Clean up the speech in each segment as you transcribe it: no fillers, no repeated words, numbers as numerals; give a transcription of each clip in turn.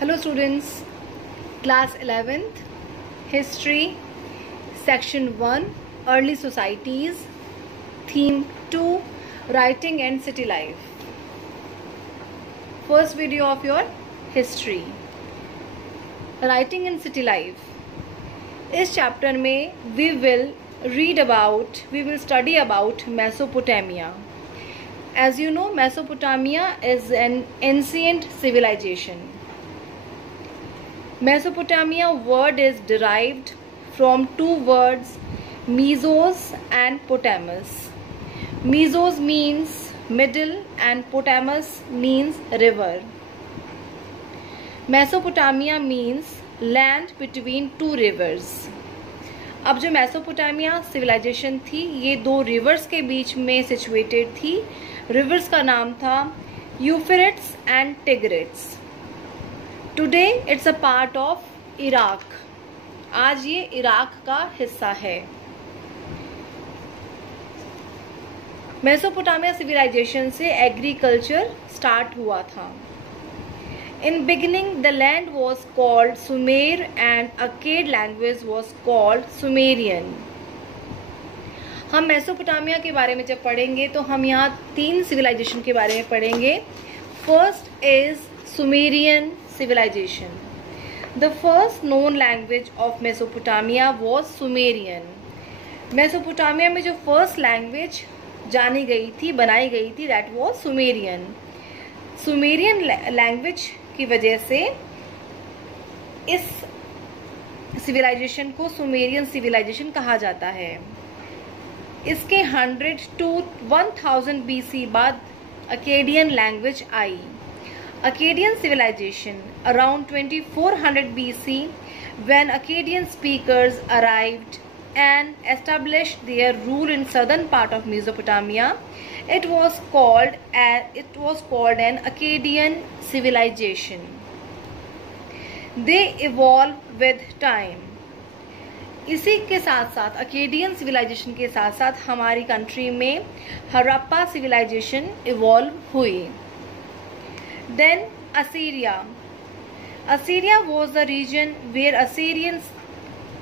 Hello students, class 11th, history, section 1, early societies, theme 2, writing and city life. First video of your history, writing and city life. इस chapter में we will study about Mesopotamia. As you know, Mesopotamia is an ancient civilization. Mesopotamia word is derived from two words, Mesos and Potamus. Mesos means middle and Potamus means river. Mesopotamia means land between two rivers. अब जो Mesopotamia civilisation थी ये दो reverse के बीच में situated थी. Reverse का नाम था Euphrates and tigris. Today it's a part of Iraq. आज ये इराक का हिस्सा है. मेसोपोटामिया सिविलाइजेशन से एग्रीकल्चर स्टार्ट हुआ था. In beginning, the land was called Sumer and Akkad language was called Sumerian. हम मेसोपोटामिया के बारे में जब पढ़ेंगे तो हम यहाँ तीन सिविलाइजेशन के बारे में पढ़ेंगे. First is Sumerian civilization. The first known language of Mesopotamia was Sumerian. Mesopotamia में जो फर्स्ट लैंग्वेज जानी गई थी, बनाई गई थी, that was Sumerian. Sumerian language की वजह से इस सिविलाइजेशन को सुमेरियन सिविलाइजेशन कहा जाता है. इसके 100 to 1000 BC बाद Akkadian language I. Akkadian civilization around 2400 BC when Akkadian speakers arrived and established their rule in southern part of Mesopotamia, it was called an Akkadian civilization. They evolved with time. इसी के साथ साथ Akkadian civilisation के साथ साथ हमारी country में Harappa civilisation evolve हुई. Then Assyria. Assyria was the region where Assyrians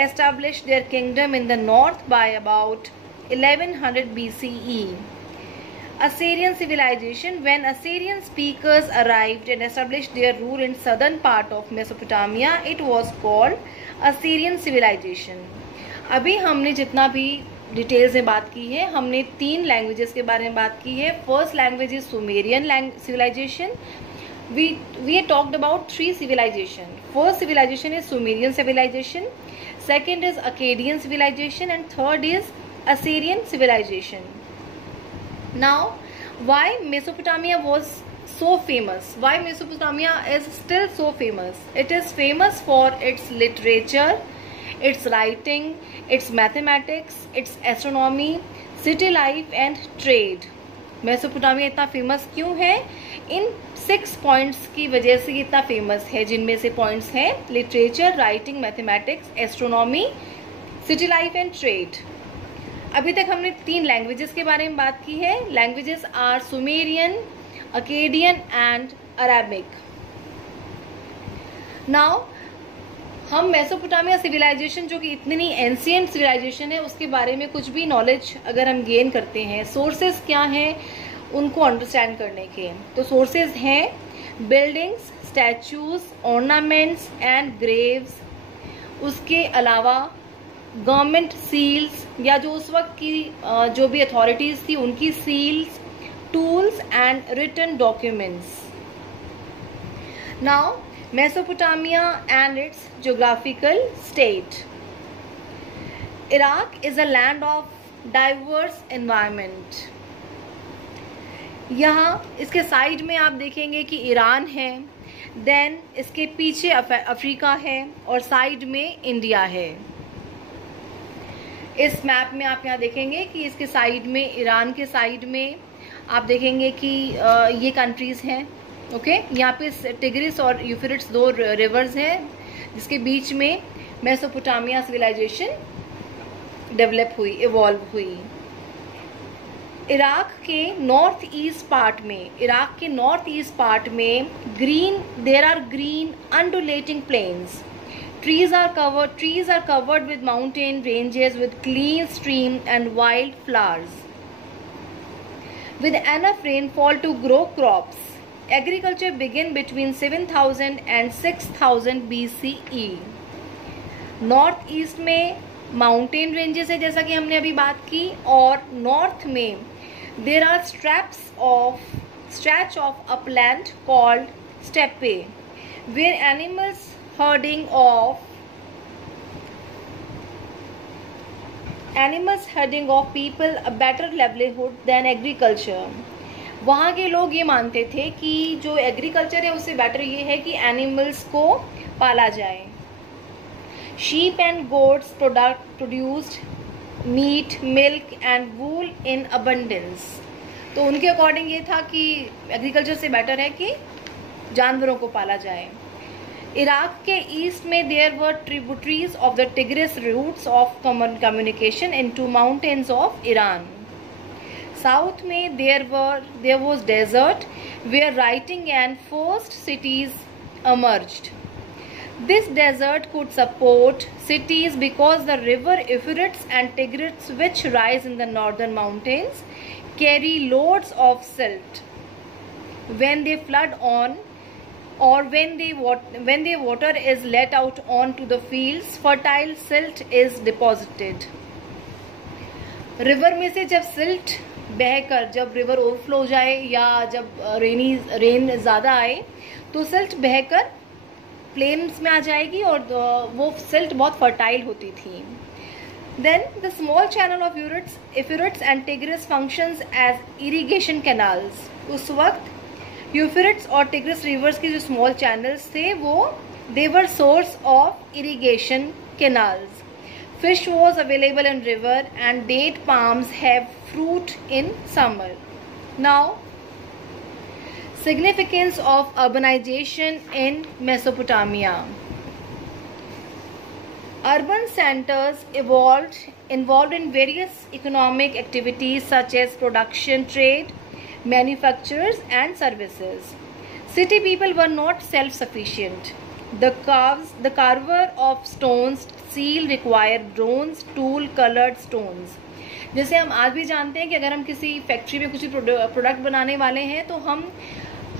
established their kingdom in the north by about 1100 BCE. Assyrian civilization, when Assyrian speakers arrived and established their rule in southern part of Mesopotamia, it was called Assyrian civilization. अभी हमने जितना भी details में बात की है, हमने तीन लैंग्वेजेस के बारे में बात की है. First language is Sumerian civilization. We talked about three civilization. First civilization is Sumerian civilization, second is Akkadian civilization, and third is Assyrian civilization. Now, why Mesopotamia was so famous? Why Mesopotamia is still so famous? It is famous for its literature, its writing, its mathematics, its astronomy, city life and trade. Mesopotamia इतना famous क्यों है? इन 6 points की वजह से इतना famous है, जिनमें से पॉइंट्स हैं literature, writing, mathematics, astronomy, city life and trade. अभी तक हमने तीन लैंग्वेजेस के बारे में बात की है. Languages are Sumerian, Akkadian and Arabic. Now हम मेसोपोटामिया सिविलाइजेशन जो कि इतनी एंशिएंट सिविलाइजेशन है उसके बारे में कुछ भी नॉलेज अगर हम गेन करते हैं, सोर्सेज क्या हैं उनको अंडरस्टैंड करने के, तो सोर्सेज हैं buildings, statues, ornaments and Graves. उसके अलावा गवर्नमेंट सील्स या जो उस वक्त की जो भी अथॉरिटीज थी उनकी seals, tools and written documents. Now Mesopotamia and its geographical state. Iraq is a land of diverse environment. यहाँ इसके साइड में आप देखेंगे कि ईरान है, देन इसके पीछे अफ्रीका है और साइड में इंडिया है. इस मैप में आप यहाँ देखेंगे कि इसके साइड में, ईरान के साइड में आप देखेंगे कि ये कंट्रीज हैं. ओके यहाँ पे टिग्रिस और यूफ्रेट्स दो रिवर्स हैं जिसके बीच में मेसोपोटामिया सिविलाइजेशन डेवलप हुई, इवॉल्व हुई. इराक के नॉर्थ ईस्ट पार्ट में there are green undulating plains. Trees are covered with mountain ranges with clean stream and wild flowers. With enough rainfall to grow crops. Agriculture began between 7000 and 6000 BCE. North east में mountain ranges है जैसा कि हमने अभी बात की, और north में there are stretch of upland called steppe, where animals herding of people a better livelihood than agriculture. वहाँ के लोग ये मानते थे कि जो एग्रीकल्चर है उससे बेटर ये है कि एनिमल्स को पाला जाए. Sheep and goats produced meat, milk and wool in abundance. तो उनके अकॉर्डिंग ये था कि एग्रीकल्चर से बेटर है कि जानवरों को पाला जाए. इराक के ईस्ट में there were tributaries of the Tigris routes of communication into mountains of Iran. South में there was desert where writing and first cities emerged. This desert could support cities because the river Euphrates and Tigris, which rise in the northern mountains, carry loads of silt. When they flood on, or when the water is let out onto the fields, fertile silt is deposited. River में से जब silt बहकर, जब river overflow हो जाए या जब rain ज़्यादा आए तो सिल्ट बहकर प्लेन्स में आ जाएगी और वो सिल्ट बहुत फर्टाइल होती थी. Then the small channel of Euphrates and Tigris functions as irrigation canals. उस वक्त यूफ्रेट्स और टिग्रिस रिवर्स के जो स्मॉल चैनल्स थे वो they were source of irrigation canals. Fish was available in river and date palms have fruit in summer. Now, significance of urbanization in Mesopotamia. Urban centers involved in various economic activities such as production, trade, manufactures and services. City people were not self-sufficient. The carver of stones seal required bronze tool colored stones. जैसे हम आज भी जानते हैं कि अगर हम किसी फैक्ट्री में कुछ प्रोडक्ट बनाने वाले हैं तो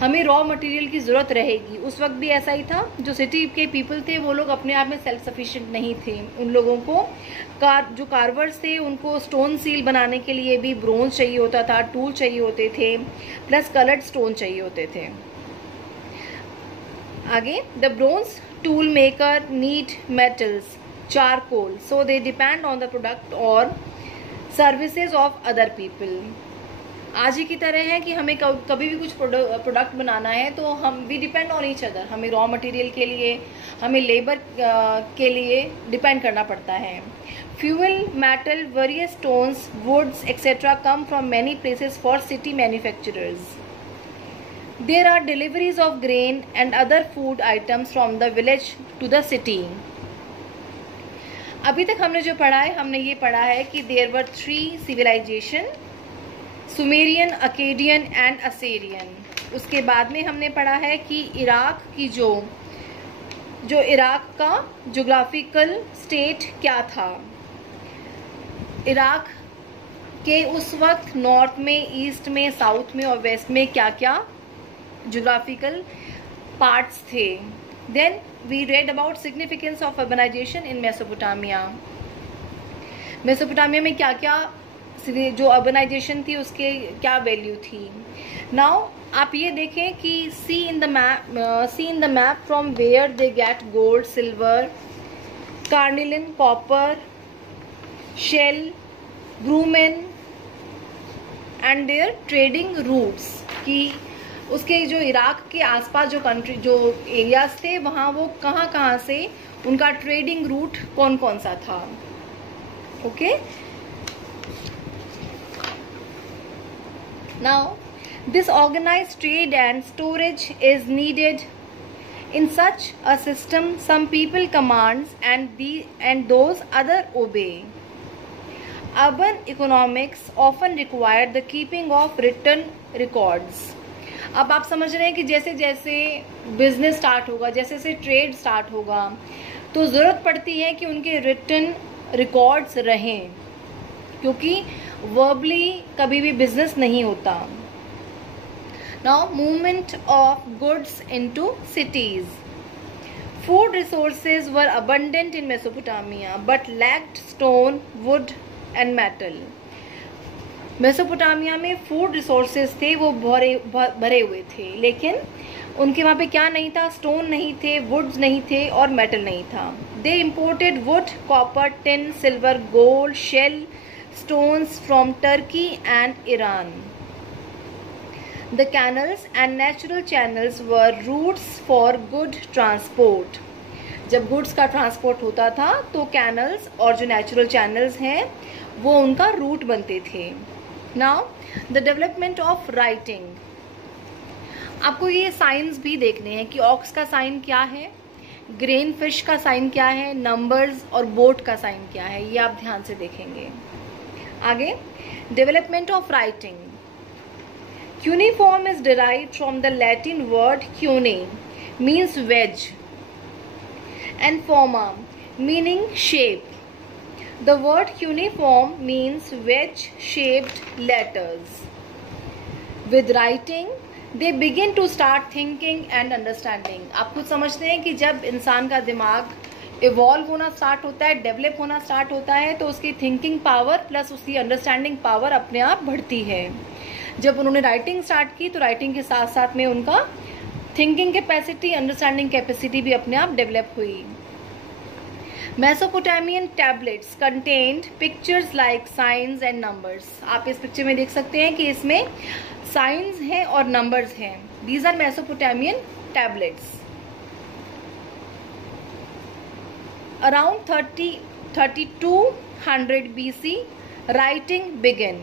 हमें रॉ मटेरियल की ज़रूरत रहेगी. उस वक्त भी ऐसा ही था. जो सिटी के पीपल थे वो लोग अपने आप में सेल्फ सफिशिएंट नहीं थे. उन लोगों को जो कार्वर्स थे उनको स्टोन सील बनाने के लिए भी ब्रोंज चाहिए होता था, टूल चाहिए होते थे, प्लस कलर्ड स्टोन चाहिए होते थे. आगे, the bronze tool maker need metals, charcoal, so they depend on the product और सर्विसेज ऑफ अदर पीपल. आज ही की तरह है कि हमें कभी भी कुछ प्रोडक्ट बनाना है तो we depend on each other. हमें रॉ मटेरियल के लिए, हमें लेबर के लिए डिपेंड करना पड़ता है. Fuel, metal, various stones, woods etcetera come from many places for city manufacturers. There are deliveries of grain and other food items from the village to the city. अभी तक हमने जो पढ़ा है, हमने ये पढ़ा है कि there were 3 civilization, Sumerian, Akkadian and Assyrian. उसके बाद में हमने पढ़ा है कि इराक की जो इराक का जोग्राफिकल स्टेट क्या था. इराक के उस वक्त नॉर्थ में, ईस्ट में, साउथ में और वेस्ट में क्या क्या जोग्राफिकल पार्ट्स थे. Then we read about significance of urbanization in Mesopotamia. Mesopotamia में क्या क्या जो अर्बनाइजेशन थी उसके क्या वैल्यू थी. नाउ आप ये देखें कि see in the map from where they get gold, silver, carnelian, copper, shell, bitumen and their trading routes. कि उसके जो इराक के आसपास जो एरियाज थे वहाँ वो कहाँ से उनका ट्रेडिंग रूट कौन कौन सा था. Okay, now this organized trade and storage is needed. In such a system some people commands and those other obey. Urban economics often required the keeping of written records. अब आप समझ रहे हैं कि जैसे जैसे बिजनेस स्टार्ट होगा, जैसे जैसे ट्रेड स्टार्ट होगा, तो ज़रूरत पड़ती है कि उनके रिटन रिकॉर्ड्स रहें, क्योंकि वर्बली कभी भी बिजनेस नहीं होता। Now movement of goods into cities. Food resources were abundant in Mesopotamia but lacked stone, would and metal. Mesopotamia में फूड रिसोर्सेज थे, वो भरे हुए थे, लेकिन उनके वहाँ पे क्या नहीं था? स्टोन नहीं थे, वुड्स नहीं थे और मेटल नहीं था। They imported wood, copper, tin, silver, gold, shell stones from Turkey and Iran. The canals and natural channels were routes for good transport. जब गुड्स का ट्रांसपोर्ट होता था तो कैनल्स और जो नेचुरल चैनल्स हैं वो उनका रूट बनते थे। Now the development of writing. आपको ये साइंस भी देखने हैं कि ऑक्स का साइन क्या है, ग्रेन फिश का साइन क्या है, नंबर्स और बोट का साइन क्या है, ये आप ध्यान से देखेंगे। आगे development of writing. Cuneiform is derived from the Latin word cuneus means wedge and forma meaning shape. The word cuneiform means wedge shaped letters. With writing they begin to start thinking and understanding. आप खुद समझते हैं कि जब इंसान का दिमाग evolve होना स्टार्ट होता है, डेवलप होना स्टार्ट होता है, तो उसकी थिंकिंग पावर प्लस उसकी अंडरस्टैंडिंग पावर अपने आप बढ़ती है। जब उन्होंने राइटिंग स्टार्ट की तो राइटिंग के साथ साथ में उनका थिंकिंग कैपेसिटी, अंडरस्टैंडिंग कैपेसिटी भी अपने आप डेवलप हुई। Mesopotamian tablets contained pictures like science and numbers. आप इस पिक्चर में देख सकते हैं कि इसमें साइंस हैं और नंबर्स हैं। These are Mesopotamian tablets. Around 3200 BC, writing began.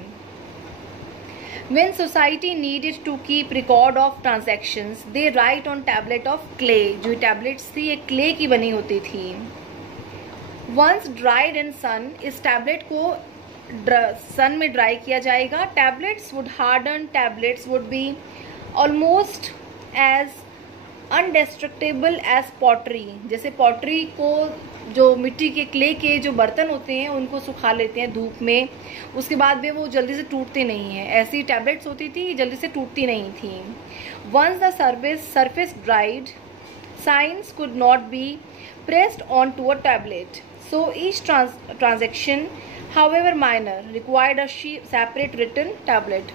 When society needed to keep record of transactions, they write on tablet of clay. जो tablets थी ये clay की बनी होती थी। Once dried in sun, इस tablet को sun में dry किया जाएगा। Tablets would harden, tablets would be almost as indestructible as pottery. जैसे पॉटरी को जो मिट्टी के क्ले के जो बर्तन होते हैं उनको सुखा लेते हैं धूप में, उसके बाद में वो जल्दी से टूटते नहीं हैं, ऐसी टैबलेट्स होती थी जल्दी से टूटती नहीं थी। Once the surface dried, signs could not be pressed on to a tablet, so each transaction however minor required a separate written tablet.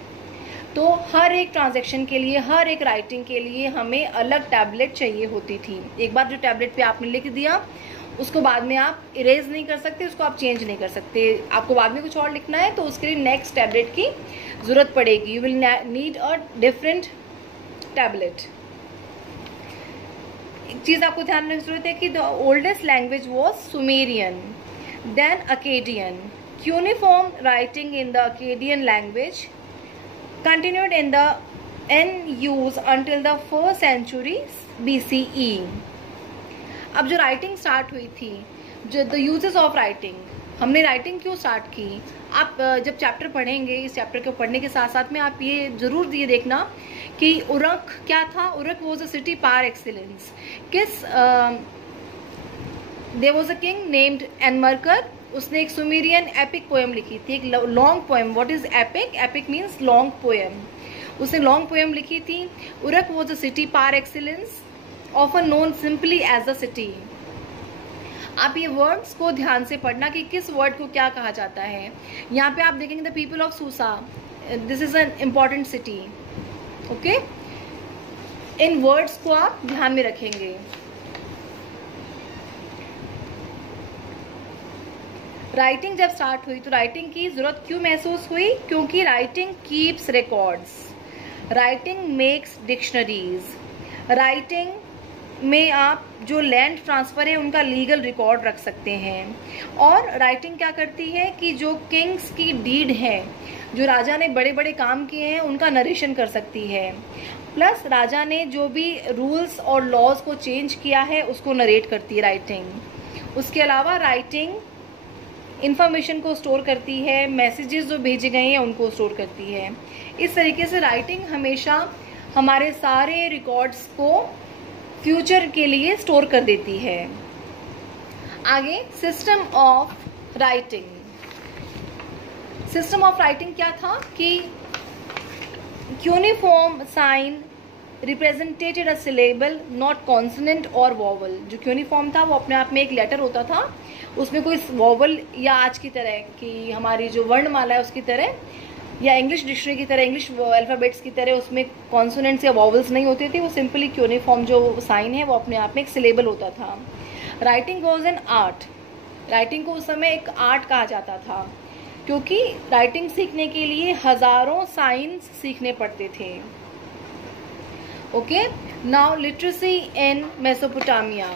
तो हर एक ट्रांजैक्शन के लिए, हर एक राइटिंग के लिए हमें अलग टैबलेट चाहिए होती थी। एक बार जो टैबलेट पे आपने लिख दिया उसको बाद में आप इरेज नहीं कर सकते, उसको आप चेंज नहीं कर सकते। आपको बाद में कुछ और लिखना है तो उसके लिए नेक्स्ट टैबलेट की जरूरत पड़ेगी। You will need a different tablet. एक चीज आपको ध्यान रखने की जरूरत है कि the oldest language was Sumerian, then Akkadian. Cuneiform writing in the Akkadian language continued in use until the 1st century BCE। अब जो राइटिंग स्टार्ट हुई थी, जो द यूजेस ऑफ राइटिंग, हमने राइटिंग क्यों स्टार्ट की? आप जब चैप्टर पढ़ेंगे, इस चैप्टर को पढ़ने के साथ साथ में आप ये जरूर ये देखना कि उरक क्या था। Uruk was a city par excellence. There was a king named Enmerkar. उसने एक सुमेरियन एपिक पोएम लिखी थी, एक long poem. What is epic? Epic means long poem. उसने लॉन्ग पोएम लिखी थी। Uruk was a city par excellence, often known simply as a city. आप ये वर्ड्स को ध्यान से पढ़ना कि किस वर्ड को क्या कहा जाता है। यहाँ पे आप देखेंगे the people of सूसा, this is an important city. Okay, in words को आप ध्यान में रखेंगे। राइटिंग जब स्टार्ट हुई तो राइटिंग की जरूरत क्यों महसूस हुई? क्योंकि writing keeps records, writing makes dictionaries. Writing में आप जो लैंड ट्रांसफर है उनका लीगल रिकॉर्ड रख सकते हैं। और राइटिंग क्या करती है कि जो किंग्स की डीड है, जो राजा ने बड़े बड़े काम किए हैं उनका नरेशन कर सकती है। प्लस राजा ने जो भी रूल्स और लॉज को चेंज किया है उसको नरेट करती है राइटिंग। उसके अलावा राइटिंग इंफॉर्मेशन को स्टोर करती है, मैसेजेस जो भेजे गए हैं उनको स्टोर करती है। इस तरीके से राइटिंग हमेशा हमारे सारे रिकॉर्ड्स को फ्यूचर के लिए स्टोर कर देती है। आगे system of writing. System of writing क्या था कि cuneiform sign represented a syllable not consonant और वॉवल। जो क्यूनिफॉर्म था वो अपने आप में एक लेटर होता था, उसमें कोई वॉवल या आज की तरह कि हमारी जो वर्णमाला है उसकी तरह या इंग्लिश डिक्शनरी की तरह, इंग्लिश अल्फ़ाबेट्स की तरह उसमें कॉन्सोनेंट्स या वॉवल्स नहीं होते थे। वो सिंपली क्यूनिफॉर्म जो साइन है वो अपने आप में एक सिलेबल होता था। Writing was an art. Writing को उस समय एक आर्ट कहा जाता था, क्योंकि राइटिंग सीखने के लिए हजारों साइंस सीखने पड़ते थे। Okay, now literacy in Mesopotamia.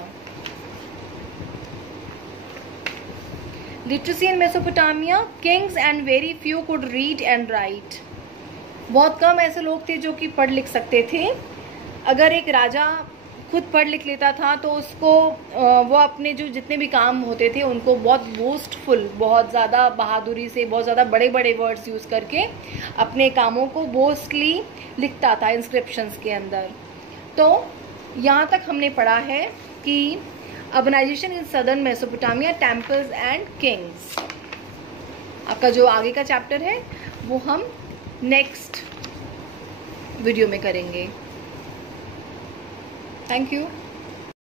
Literacy in Mesopotamia, Kings and very few could read and right. बहुत कम ऐसे लोग थे जो कि पढ़ लिख सकते थे। अगर एक राजा खुद पढ़ लिख लेता था तो उसको वो अपने जो जितने भी काम होते थे उनको बहुत बोस्टफुल, बहुत ज़्यादा बहादुरी से, बहुत ज़्यादा बड़े बड़े वर्ड्स यूज़ करके अपने कामों को बोस्टली लिखता था इंस्क्रिप्शंस के अंदर। तो यहाँ तक हमने पढ़ा है कि urbanization in southern Mesopotamia, temples and kings. आपका जो आगे का चैप्टर है वो हम नेक्स्ट वीडियो में करेंगे। Thank you.